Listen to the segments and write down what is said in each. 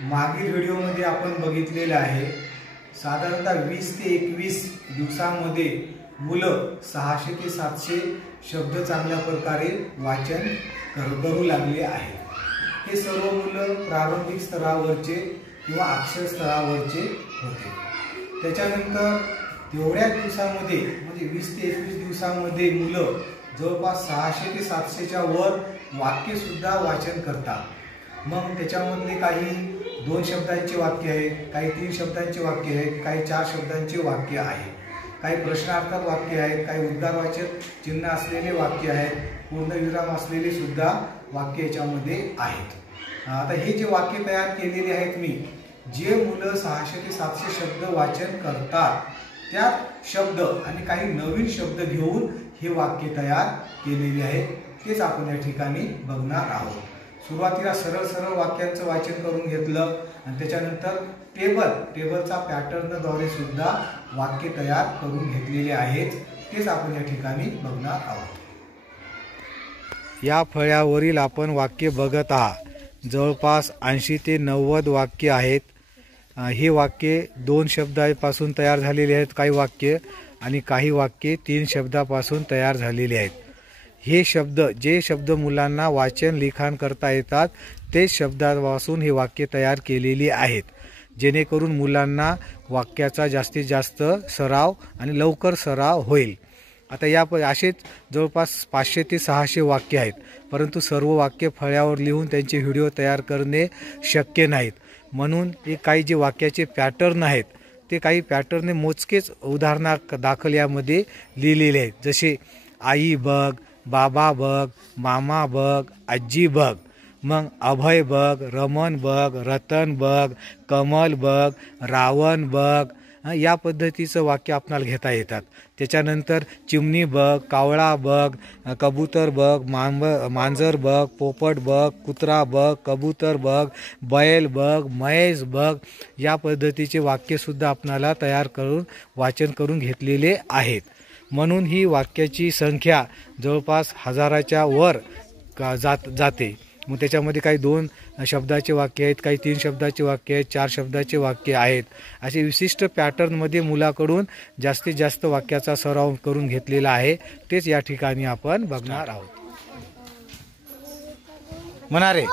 मागील व्हिडिओमध्ये आपण बघितलेले आहे साधारणतः 20 ते 21 दिवसांमध्ये मुलं 600 ते 700 शब्द चांगल्या प्रकारे वाचन करू लागले आहेत। हे सर्व मुलं प्रारंभिक स्तरावरचे किंवा अक्षर स्तरावरचे होते। त्याच्यानंतर तेवढ्या दिवसांमध्ये म्हणजे 20 ते 21 दिवसांमध्ये मुलं जवळपास 600 ते 700च्या वर वाक्य सुद्धा वाचन करतात। मग त्याच्यामधले काही 2 शब्दांचे वाक्य आहेत, काही 3 शब्दांचे वाक्य आहेत, काही 4 शब्दांचे वाक्य आहेत, काही प्रश्नार्थक वाक्य आहेत, काही उद्गारवाचक चिन्ह असलेले वाक्य आहेत, पूर्णविराम असलेले सुद्धा वाक्य याच्यामध्ये आहेत। आता हे जे वाक्य तयार केलेले आहेत मी, जे मुलं 600 ते 700 शब्द वाचन करतात त्या शब्द आणि काही नवीन शब्द घेऊन हे वाक्य तयार केलेले आहेत, तेच आपण या ठिकाणी बघणार आहोत। सुरुवातीला सरळ वाक्यांचं वाचन करून घेतलं आणि त्याच्यानंतर टेबलचा पॅटर्नद्वारे सुद्धा वाक्य तयार करून घेतलेले आहेत, तेच आपण या ठिकाणी बघणार आहोत। या फळ्यावरील आपण वाक्य बघत आहात। जवळपास 80 ते 90 वाक्य आहेत। हे वाक्य 2 शब्दांपासून तयार झालेले आहेत काही वाक्य, आणि काही वाक्य 3 शब्दापासून तयार झालेले आहेत। हे शब्द जे शब्द मुलांना वाचन लिखाण करता येतात तेच शब्दापासून हे वाक्य तयार केलेली आहेत, जेणेकरून मुलांना वाक्याचा जास्तीत जास्त सराव आणि लवकर सराव होईल। आता या असेच जवळपास 500 ते 600 वाक्य आहेत, परंतु सर्व वाक्य फळ्यावर लिहून त्यांचे व्हिडिओ तयार करणे शक्य नाहीत। म्हणून हे काही जे वाक्याचे पॅटर्न आहेत ते काही पॅटर्न मोजकेच उदाहरणादाखल यामध्ये लिहिलेले आहेत। जसे आई बघ, बाबा बघ, मामा बघ, आजी बघ, मग अभय बघ, रमण बघ, रतन बघ, कमल बघ, रावण बघ, या पद्धतीचं वाक्य आपणाला घेता येतात। त्याच्यानंतर चिमणी बघ, कावळा बघ, कबूतर बघ, मांजर बघ, पोपट बघ, कुत्रा बघ, कबूतर बघ, बैल बघ, म्हैस बघ, या पद्धतीचे वाक्यसुद्धा आपणाला तयार करून वाचन करून घेतलेले आहेत। म्हणून ही वाक्याची संख्या जवळपास 1000च्या वर जाते। मग त्याच्यामध्ये काही 2 शब्दाचे वाक्य आहेत, काही 3 शब्दाचे वाक्य आहेत, 4 शब्दाचे वाक्य आहेत। असे विशिष्ट पॅटर्नमध्ये मुलाकडून जास्तीत जास्त वाक्याचा सराव करून घेतलेला आहे, तेच या ठिकाणी आपण बघणार आहोत। म्हणा रे।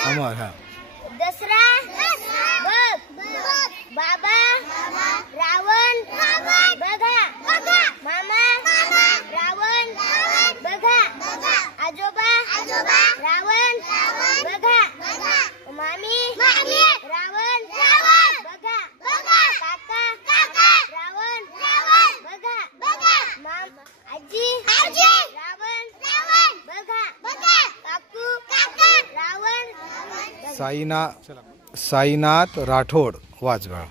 अमर दसरा बघ, बाबा रावण बघा, मामा रावण बघा, आजोबा रावण बघा, मामी रावण बघा, काका रावण बघा, आजी रावण बघा, काकू रावण। साईनाथ राठोड वाजवा।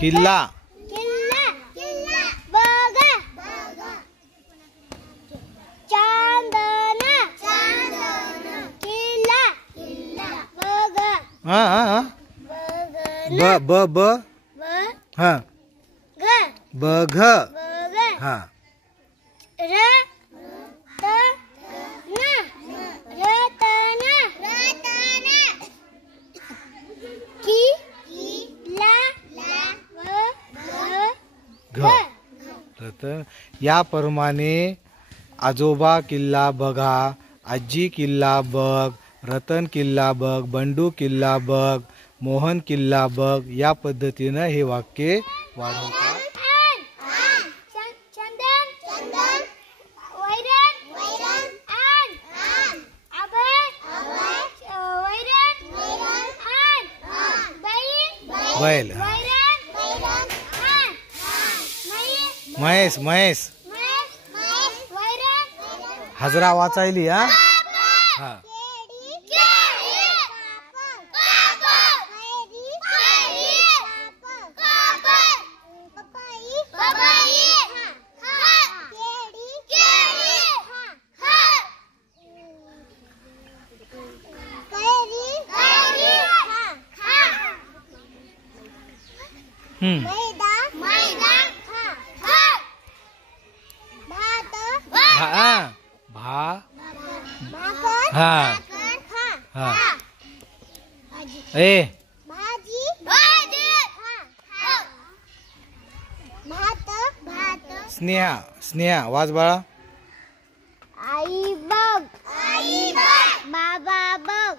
किल्ला बघा, चांदण किल्ला बघा, बघ रतन याप्रमाणे आजोबा किल्ला बघा, आजी किल्ला बघ, रतन किल्ला बघ, बंडू किल्ला बघ, मोहन किल्ला बघ, या पद्धतीनं हे वाक्य वाढवतात. बैल, महेश महेश हजरा वाचायली. हा हा स्नेहा स्नेहा वाज बाळा. आई बघ, बाबा बघ,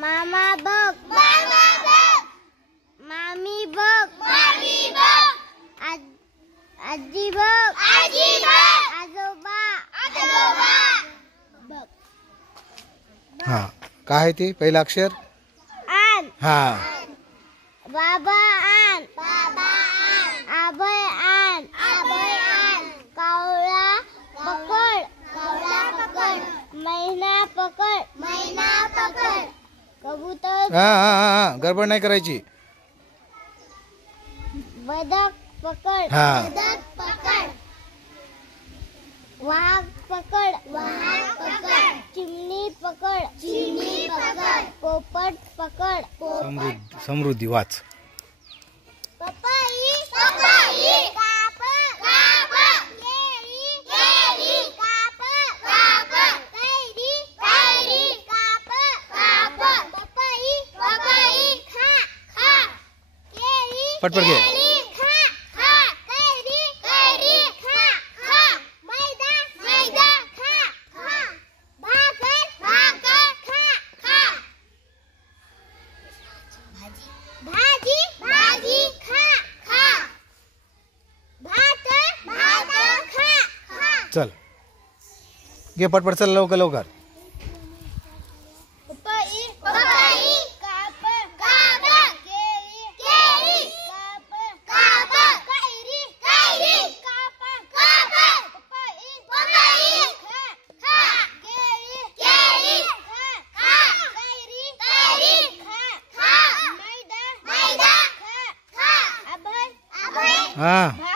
मामा बघ, मामी बघ, आजी बघ, आजोबा बघ. हा काय आहे ते पहिलं अक्षर? आण. हा बाबा आण, आभय आण, कावळा पकड, मैना पकड, कबूतर गडबड नाही करायची. बदक पकड, वाघ पकड, चिमणी पकड, पोपट पकड, समृद्धी वाच. पपई, पटपट घे. चल घे पटपट, चल लवकर लवकर. हाँ